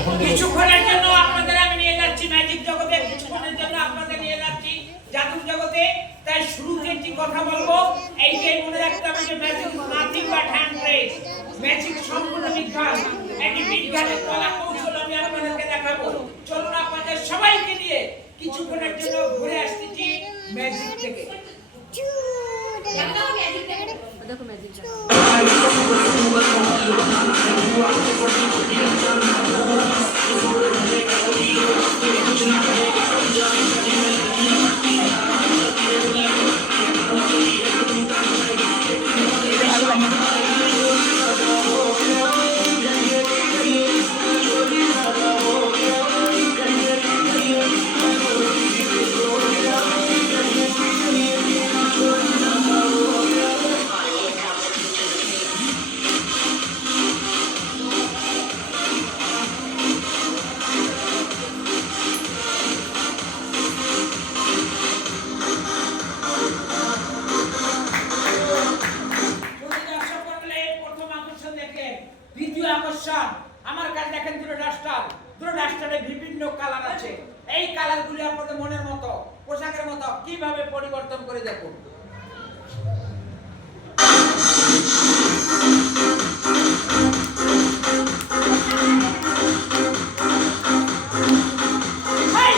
কিছুক্ষণের জন্য আপনাদের আমি নিয়ে যাচ্ছি ম্যাজিক জগতে কিছুক্ষণের জন্য আপনাদের নিয়ে যাচ্ছি জাদুর জগতে। তাই শুরুতে একটি কথা বলব এই যে মনে রাখতে হবে যে magic nothing but hand press magic সম্পূর্ণ বিজ্ঞান। একটি বিজ্ঞানের কলা কৌশল আমি আপনাদেরকে দেখাবো। চলুন আপনাদের সবাইকে নিয়ে কিছুক্ষণের জন্য ঘুরে আসতেছি ম্যাজিক থেকে। দেখো ম্যাজিক কালারগুলি আপনাদের মনের মতো পোশাকের মতো কীভাবে পরিবর্তন করে দেখুন হেই!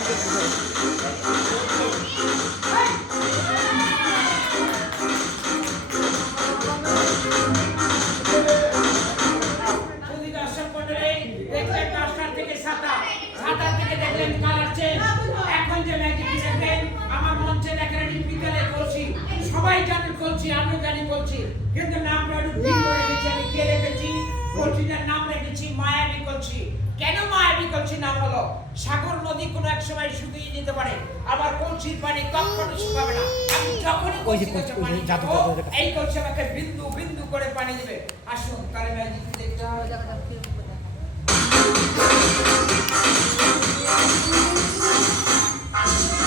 যদি সবাই জানেন কলসি আমি জানি কলসি কিন্তু নামটা একটু ভিন্ন রেখেছি আমি কে রেখেছি? কলসিটার নাম রেখেছি মায়াবী কলসি কেন মায়াবী কলসি নাম হলো সাগর নদী কোনো এক সময় শুকিয়ে যেতে পারে। আবার কলসির পানি কখনো শুকাবে না। আমি যখনই কলসি- পানি খাব। এই কলসি আমাকে বিন্দু বিন্দু করে পানি দিবে। আসুন তাহলে ম্যাজিক দেখতে হবে। দেখো দেখো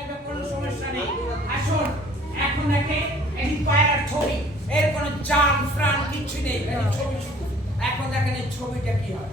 সারাদিন কোনো সমস্যা নেই। আসুন, এখন একে এটি ছবি। এর কোনো জাম, প্রাণ কিছু নেই। এটি ছবি শুধু। এখন দেখেন এই ছবিটা কি হয়।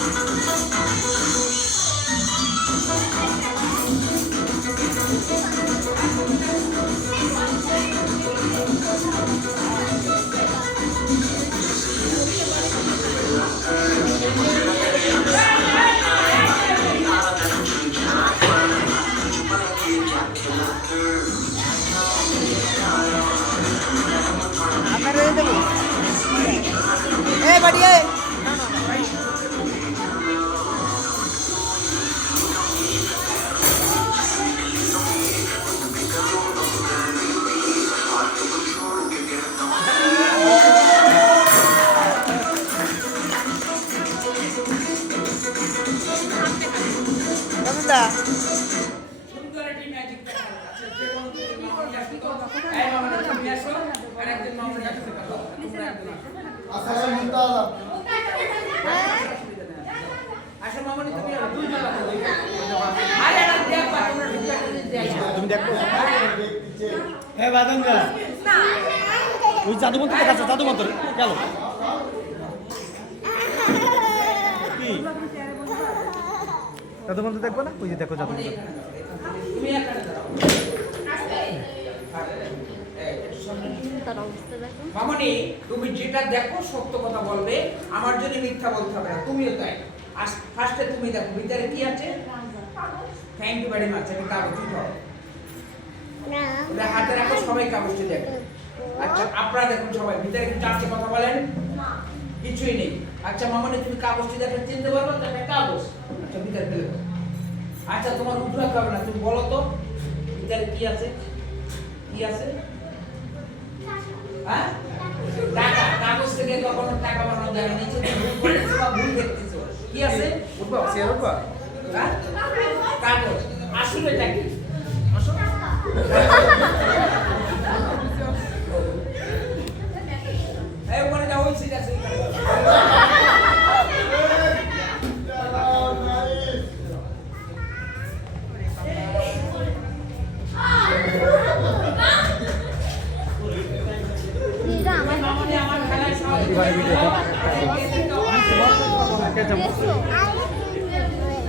খেলনা হ্যাঁ বাদাম ওই জাদু মন্ত্র দেখাচ্ছে জাদু মন্ত্র গেল। জাদু মন্ত্র দেখব না, ওই যে দেখো জাদু তুমি একটা দাও তার অবস্থা দেখো। মামনি, তুমি যেটা দেখো সত্য কথা বলবে, আমার জন্য মিথ্যা বলতে হবে না, তুমিও তাই। ফার্স্টে তুমি দেখো, ভিতরে কি আছে? থ্যাংক ইউ ভেরি মাচ আমি কাগজটি ধরো হাতে রাখো, সবাই কাগজটি দেখো। আচ্ছা আপনারা দেখুন সবাই, ভিতরে কিছু আছে কথা বলেন? কিছুই নেই। আচ্ছা মামনি, তুমি কাগজটি দেখে, চিনতে পারবে? তো কাগজ। আচ্ছা তোমার উঠতে হবে না। তুমি বলো তো ভিতরে কি আছে? কি আছে? হ্যাঁ? টাকা কাগজ থেকে কখনো টাকা বানানো যায় না। নিচে ভুল করেছ বা ভুল দেখতেছো। কি আছে? উঠবো শেয়ার উঠবো হ্যাঁ? কাগজ। আসলে এটা কি?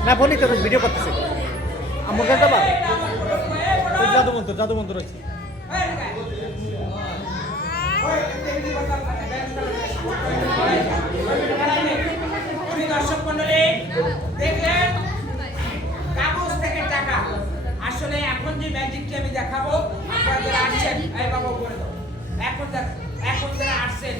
না বলি তো ভিডিও করতেছে। আমার কাছে বা ওই জাদু মন্ত্র জাদু মন্ত্র রয়েছে আমি দর্শক মন্ডলী দেখলেন? কাগজ থেকে টাকা। আসলে এখন যে ম্যাজিকটি আমি দেখাবো আপনারা আসছেন এই বাবা করে দাও। এখন এখন যারা আসছেন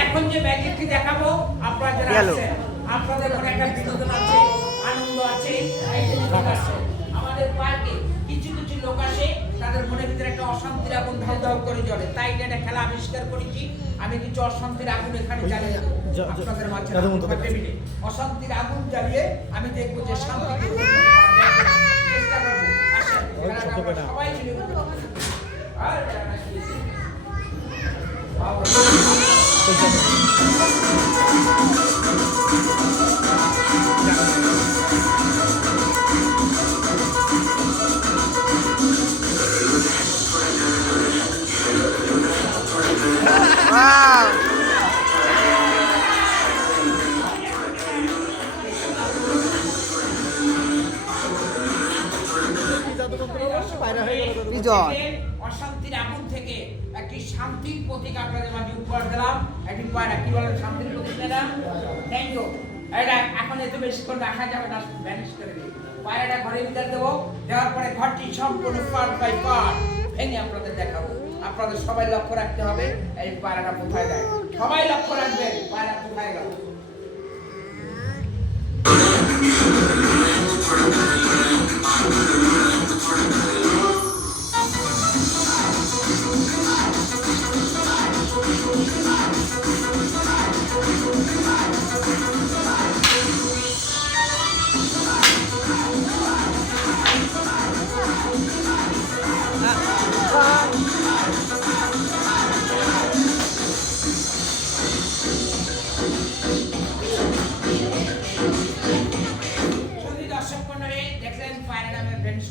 এখন যে ম্যাজিকটি দেখাবো আপনারা যারা আছেন আপনাদের মনে একটা বিনোদন আছে আনন্দ আছে আমাদের পার্কে কিছু কিছু লোক আসে তাদের মনের ভিতরে একটা অশান্তির আগুন ঢাল করে জ্বলে তাই একটা খেলা আবিষ্কার করেছি আমি কিছু অশান্তির আগুন এখানে জ্বালিয়ে আপনাদের মাঝে। অশান্তির আগুন জ্বালিয়ে আমি দেখব যে শান্তি। সবাই মিলে আর বিজয়। অশান্তির আগুন থেকে একটি শান্তির প্রতীক আপনাদের মাঝে উপহার দিলাম, একটি পায়রা কি বলেন শান্তির প্রতীক না থ্যাংক ইউ এটা এখন এত বেশিক্ষণ রাখা যাবে না ভ্যানিশ করে দিই পায়রাটা ঘরের ভিতরে দেবো, দেওয়ার পরে ঘরটি সম্পূর্ণ পার্ট বাই পার্ট ভেঙে আপনাদের দেখাবো। আপনাদের সবাই লক্ষ্য রাখতে হবে, এই পায়রাটা কোথায় দেয়? সবাই লক্ষ্য রাখবেন, পায়রা কোথায় গেল?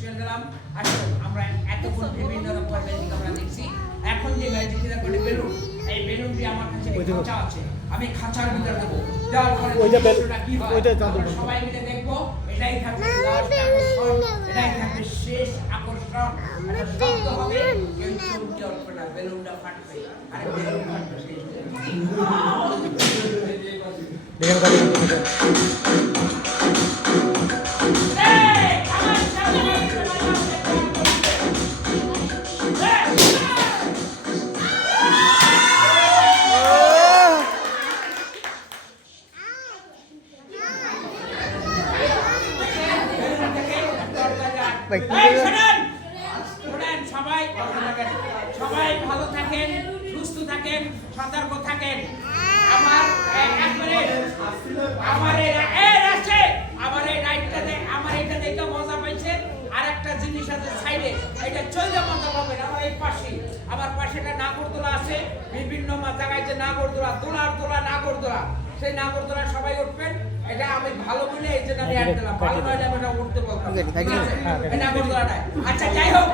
আমি দিলাম। আসলে আমরা এতক্ষণ বিভিন্ন রকম ম্যাজিক আমরা দেখছি। এখন যে ম্যাজিকটা করে বেলুন। এই বেলুনটি আমার কাছে খাঁচা আছে। আমি খাঁচার ভিতরে দেবো। দেওয়ার পরে ওইটা বেল- কি হয়? ওইটা জানতে আমরা পারব। সবাই মিলে দেখব। এটাই থাকবে last আকর্ষণ। এটাই থাকবে শেষ আকর্ষণ। একটা শব্দ হবে। কেউ চমকে উঠবে না বেলুনটা ফাটবে। আর বেলুন ফাটবে শেষ হয়ে যাবে। দেখেন ভাই, সবাই সবাই ভালো থাকেন সুস্থ থাকেন সতর্ক থাকেন। আমার আমার এই রা- আমার এই রাইটটাতে আমার এটা দেখে মজা পাইছে। আর একটা জিনিস আছে সাইডে এটা চলে মজা পাবেন আমার এই পাশে। আমার পাশে একটা নাগরদোলা আছে বিভিন্ন জায়গায় যে নাগরদোলা দোলার দোলা নাগরদোলা। সেই নাগরদোলা সবাই উঠবেন। এটা আমি ভালো বলে এই জন্য আমি অ্যাড দিলাম। ভালো নয় আমি এটা উঠতে বলতাম নাগরদোলাটায়। আচ্ছা যাই হোক।